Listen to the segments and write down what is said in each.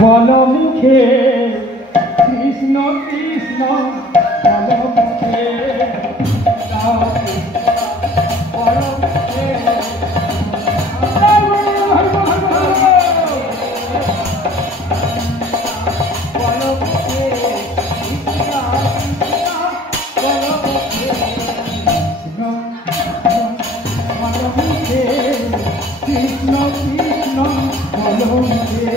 বলো মুখে কৃষ্ণ কৃষ্ণ বলো মুখে বলো মুখে বলো মুখে কৃষ্ণ কৃষ্ণ বলো মুখে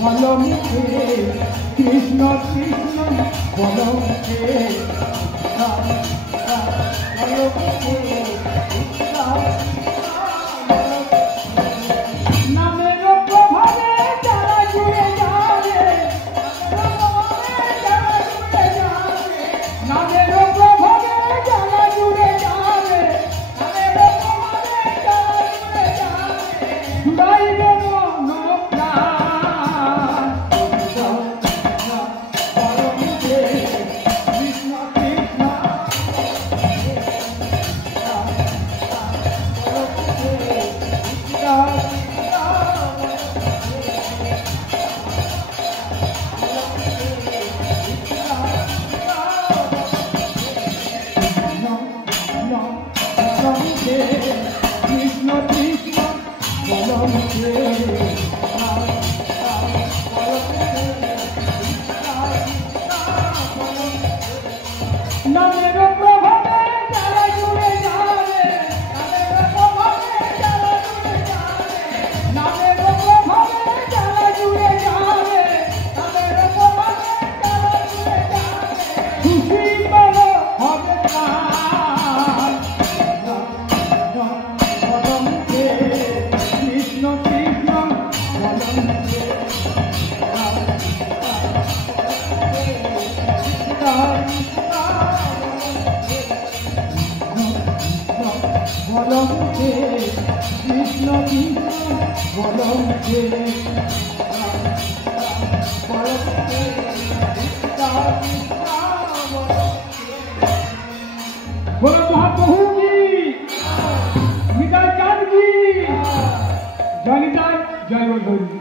বলো মুখে কৃষ্ণ কৃষ্ণ বলো মুখে বলো মুখে নামের প্রভাবে যারা জুড়ে যাবে নামের প্রভাবে যারা জুড়ে যাবে নামের প্রভাবে যারা জুড়ে যাবে জুড়াইবে কৃষ্ণ কৃষ্ণ বলো মুখে নামের প্রভাবে যারা জুড়ে যাবে নামের প্রভাবে যারা জুড়ে যাবে নামের প্রভাবে যারা জুড়ে যাবে নামের প্রভাবে যারা জুড়ে যাবে খুশি বলো হবে না কৃষ্ণ কৃষ্ণ বলো মুখে বলো মুখে কৃষ্ণ কৃষ্ণ বলো মুখে बोलो महाप्रभु की निताई चांद की जय निताई जय बोल